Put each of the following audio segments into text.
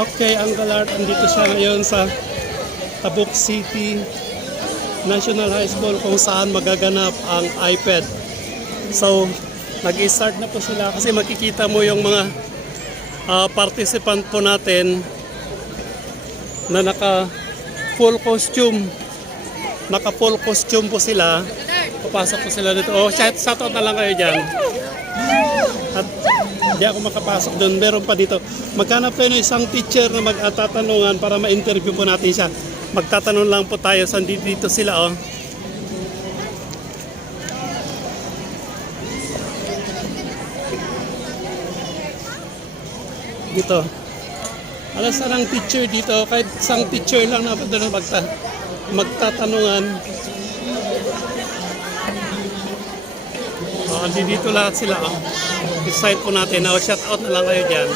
Okay, ang Galard, andito siya ngayon sa Tabuk City National High School kung saan magaganap ang iPad. So, nag-start na po sila kasi makikita mo yung mga participant po natin na naka full costume. Naka full costume po sila. Papasok po sila dito. Oh, shoutout na lang kayo dyan. At hindi ako makapasok doon. Meron pa dito. Maghanap tayo ng isang teacher na magtatanungan para ma-interview po natin siya. Magtatanong lang po tayo saan dito sila. Oh. Dito. Alas ang teacher dito. Kahit isang teacher lang na doon magtatanungan. Oh, dito lahat sila. Oh. Excited po natin. Oh, shout out na lang kayo dyan.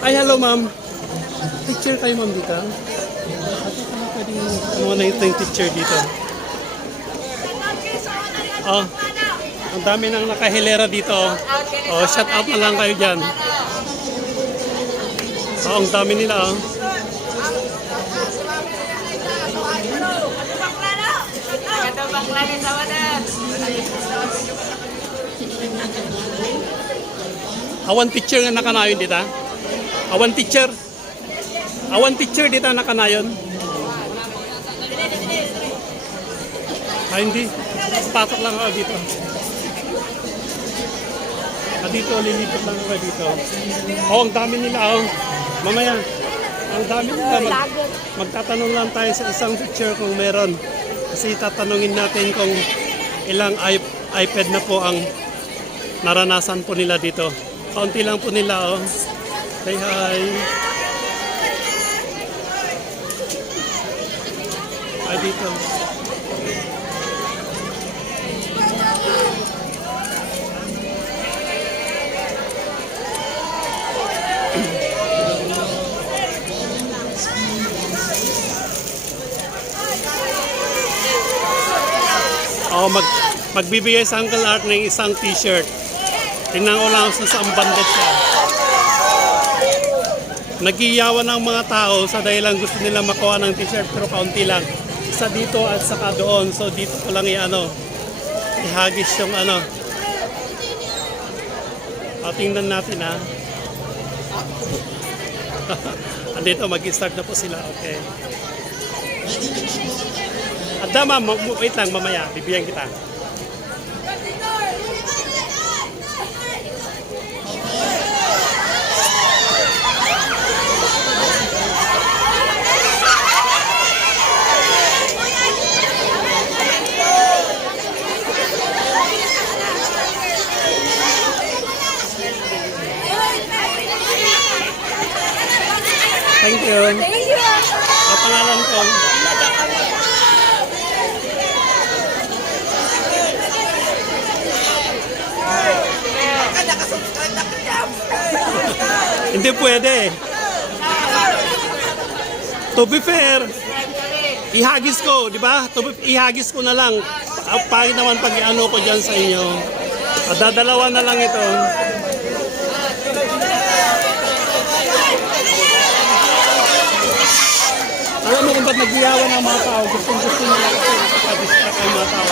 Ay, hello ma'am. Teacher kayo ma'am dito. Ano na yung teacher dito? Oh, ang dami nang nakahilera dito. Oh, shout out na lang kayo dyan. Oh, ang dami nila. Oh. Awan teacher nga nakanayon dito. Awan teacher. Awan teacher dito nakanayon. Ay hindi. Pasok lang ako dito. Dito lilipat lang ako dito. Oh, ang dami nila. Oh. Mamaya. Ang dami nila. Magtatanong lang tayo sa isang teacher kung meron. Kasi tatanungin natin kung ilang iPad na po ang naranasan po nila dito. Kaunti lang po nila, oh. Say hi. Ay, dito. Oh, magbibigay sa Uncle Art ng isang t-shirt. Tingnan ko lang sa bandet siya. Nagiyawan ng mga tao sa dahilan gusto nila makuha ng t-shirt pero kaunti lang. Isa dito at saka doon. So dito ko lang ihagis yung tingnan natin ha. Andito mag-start na po sila. Okay. At ma'am, wait lang mamaya. Bibigyan kita. Thank you. Thank you. Ang pangalan ko. Hindi pwede. To be fair, ihagis ko, di ba? Ihagis ko na lang. Pangit naman pag ano ko dyan sa inyo. Dadalawa na lang ito. Alam mo kung ba't nag-iyawan ng mga tao? Gusto nila kasi kapag-distract ang mga tao.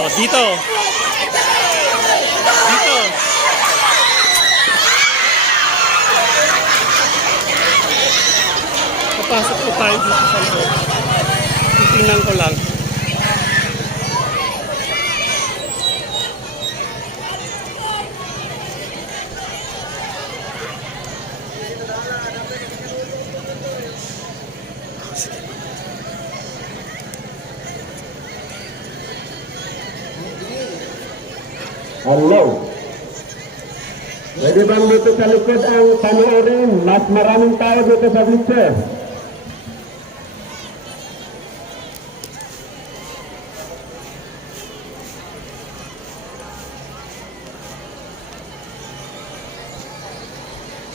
Oh, dito. Dito. Papasok po tayo dito sa loob. Titingnan ko lang. Hello. Pwede bang dito sa likod ang panoorin? Mas maraming tao dito sa picture.